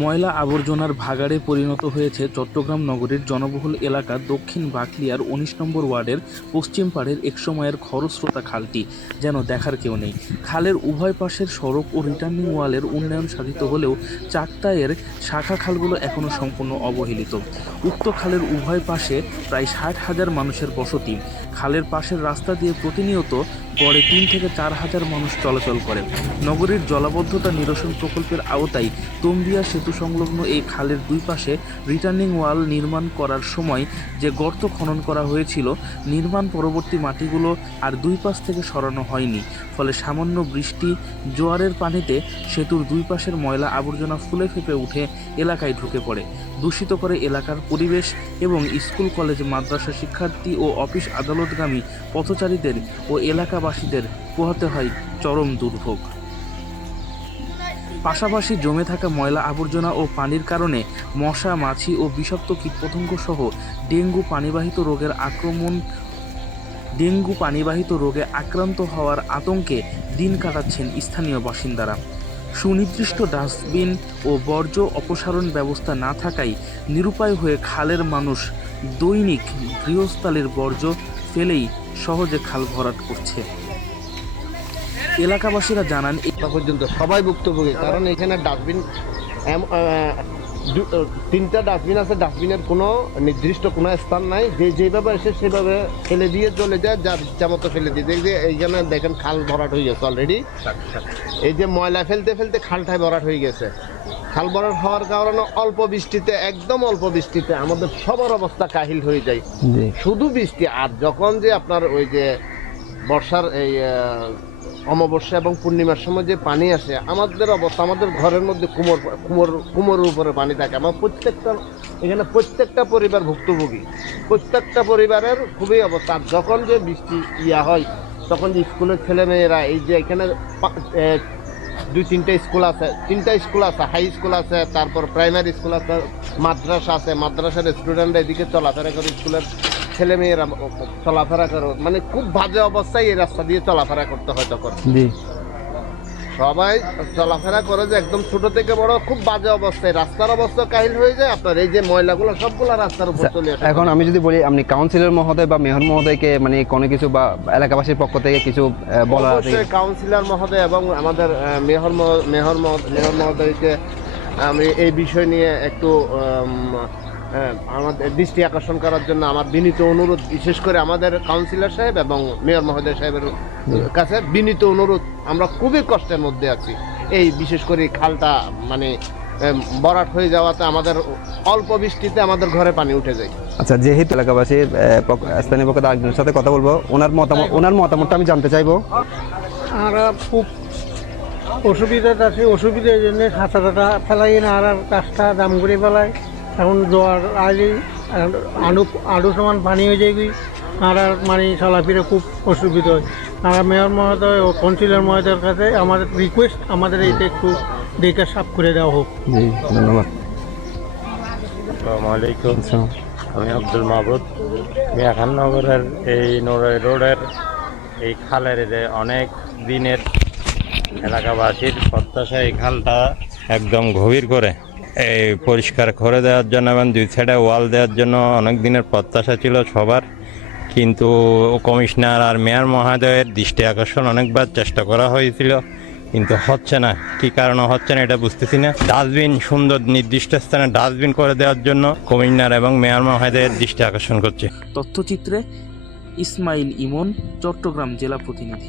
ময়লা আবর্জনার ভাগাড়ে পরিণত হয়েছে চট্টগ্রাম নগরীর জনবহুল এলাকা দক্ষিণ বাকলিয়ার ১৯ নম্বর ওয়ার্ডের পশ্চিম পাড়ের একসময়ের খরস্রোতা খালটি। যেন দেখার কেউ নেই। খালের উভয় পাশের সড়ক ও রিটার্নিং ওয়ালের উন্নয়ন সাধিত হলেও চাকতাইয়ের শাখা খালগুলো এখনও সম্পূর্ণ অবহেলিত। উক্ত খালের উভয় পাশে প্রায় ৬০,০০০ মানুষের বসতি। খালের পাশের রাস্তা দিয়ে প্রতিনিয়ত গড়ে ৩ থেকে ৪ হাজার মানুষ চলাচল করে। নগরীর জলাবদ্ধতা নিরসন প্রকল্পের আওতায় তম্বিয়া সেতু সংলগ্ন এই খালের দুই পাশে রিটার্নিং ওয়াল নির্মাণ করার সময় যে গর্ত খনন করা হয়েছিল, নির্মাণ পরবর্তী মাটিগুলো আর দুই পাশ থেকে সরানো হয়নি। ফলে সামান্য বৃষ্টি, জোয়ারের পানিতে সেতুর দুই পাশের ময়লা আবর্জনা ফুলে ফেঁপে উঠে এলাকায় ঢুকে পড়ে, দূষিত করে এলাকার পরিবেশ এবং স্কুল, কলেজ, মাদ্রাসা শিক্ষার্থী ও অফিস আদালতগামী পথচারীদের ও এলাকাবাসীদের পোহাতে হয় চরম দুর্ভোগ। পাশাপাশি জমে থাকা ময়লা আবর্জনা ও পানির কারণে মশা, মাছি ও বিষাক্ত কীটপতঙ্গ সহ ডেঙ্গু পানিবাহিত রোগে আক্রান্ত হওয়ার আতঙ্কে দিন কাটাচ্ছেন স্থানীয় বাসিন্দারা। সুনির্দিষ্ট ডাস্টবিন ও বর্জ্য অপসারণ ব্যবস্থা না থাকায় নিরুপায় হয়ে খালের মানুষ দৈনিক গৃহস্থালির বর্জ্য ফেলেই সহজে খাল ভরাট করছে। এলাকাবাসীরা জানান, পর্যন্ত সবাই ভুক্তভোগী, কারণ এখানে ডাস্টবিন 3টা ডাস্টবিন আছে। ডাস্টবিনের কোনো নির্দিষ্ট কোনো স্থান নাই, যেভাবে এসে সেভাবে ফেলে দিয়ে চলে যায়, যার ইচ্ছা মতো ফেলে দিয়ে। দেখবে এইখানে দেখেন খাল ভরাট হয়ে গেছে অলরেডি। এই যে ময়লা ফেলতে ফেলতে খালটায় ভরাট হয়ে গেছে। খাল ভরাট হওয়ার কারণে একদম অল্প বৃষ্টিতে আমাদের সবার অবস্থা কাহিল হয়ে যায়। শুধু বৃষ্টি, আর যখন যে আপনার ওই যে বর্ষার এই অমাবস্যা এবং পূর্ণিমার সময় যে পানি আসে, আমাদের অবস্থা, আমাদের ঘরের মধ্যে কুমোরের উপরে পানি থাকে। আমার প্রত্যেকটা পরিবার ভুক্তভোগী, প্রত্যেকটা পরিবারের খুবই অবস্থা। আর যখন যে বৃষ্টি হয়, তখন যে স্কুলের ছেলেমেয়েরা, এই যে এখানে 2-3টা স্কুল আছে, 3টা স্কুল আছে, হাই স্কুল আছে, তারপর প্রাইমারি স্কুল আছে, মাদ্রাসা আছে। মাদ্রাসার স্টুডেন্টরা এদিকে চলাফেরা করে, স্কুলের ছেলেমেয়েরা চলাফেরা করে, মানে খুব বাজে অবস্থায় এই রাস্তা দিয়ে চলাফেরা করতে হয়। তখন সবাই চলাফেরা করে যে একদম ছোট থেকে বড় খুব বাজে অবস্থায়, রাস্তার অবস্থা কাহিল হয়ে যায়। আপনার এই যে ময়লাগুলো সবগুলো রাস্তার উপর চলে আসে। এখন আমি যদি বলি, আপনি কাউন্সিলর মহোদয় বা মেয়র মহোদয়কে মানে কোনো কিছু বা এলাকাবাসীর পক্ষ থেকে কিছু বলা আছে? কাউন্সিলর মহোদয় এবং আমাদের মেয়র মহোদয়কে আমি এই বিষয় নিয়ে একটু আমাদের দৃষ্টি আকর্ষণ করার জন্য আমার বিনীত অনুরোধ, বিশেষ করে আমাদের কাউন্সিলর সাহেব এবং মেয়র মহোদয় সাহেবের কাছে বিনীত অনুরোধ। আমরা খুবই কষ্টের মধ্যে আছি, এই বিশেষ করে খালটা মানে ভরাট হয়ে যাওয়াতে আমাদের অল্প বৃষ্টিতে আমাদের ঘরে পানি উঠে যায়। আচ্ছা, যেহেতু এলাকাবাসীর স্থানীয় পক্ষে একজনের সাথে কথা বলবো, ওনার মতামতটা আমি জানতে চাইবো। আমরা খুব অসুবিধাটা আছে, অসুবিধার জন্য হাতাটা ফেলাই না, আর কাজটা দাম করে ফেলায়। এখন জোয়ার আইলেই আলু সমান পানি হয়ে যায়, আর মানে চলাফেরা খুব অসুবিধা হয়। আর মেয়র মহোদয় ও কাউন্সিলর মহোদয়ের কাছে আমাদের রিকোয়েস্ট, আমাদের এইটা একটু দেখে সাফ করে দেওয়া হোক। জি, ধন্যবাদ। আসসালামু আলাইকুম, আমি আব্দুল মাহবুদ। মিয়াখাননগরের এই নড়াই রোডের এই খালের যে অনেক দিনের এলাকাবাসীর প্রত্যাশা, এই খালটা একদম গভীর করে এই পরিষ্কার করে দেওয়ার জন্য এবং 2 সাইডে ওয়াল দেওয়ার জন্য অনেক দিনের প্রত্যাশা ছিল সবার। কিন্তু কমিশনার আর মেয়র মহোদয়ের দৃষ্টি আকর্ষণ অনেকবার চেষ্টা করা হয়েছিল, কিন্তু হচ্ছে না। কি কারণে হচ্ছে না এটা বুঝতেছি না। ডাস্টবিন, সুন্দর নির্দিষ্ট স্থানে ডাস্টবিন করে দেওয়ার জন্য কমিশনার এবং মেয়র মহোদয়ের দৃষ্টি আকর্ষণ করছে। তথ্যচিত্রে ইসমাইল ইমন, চট্টগ্রাম জেলা প্রতিনিধি।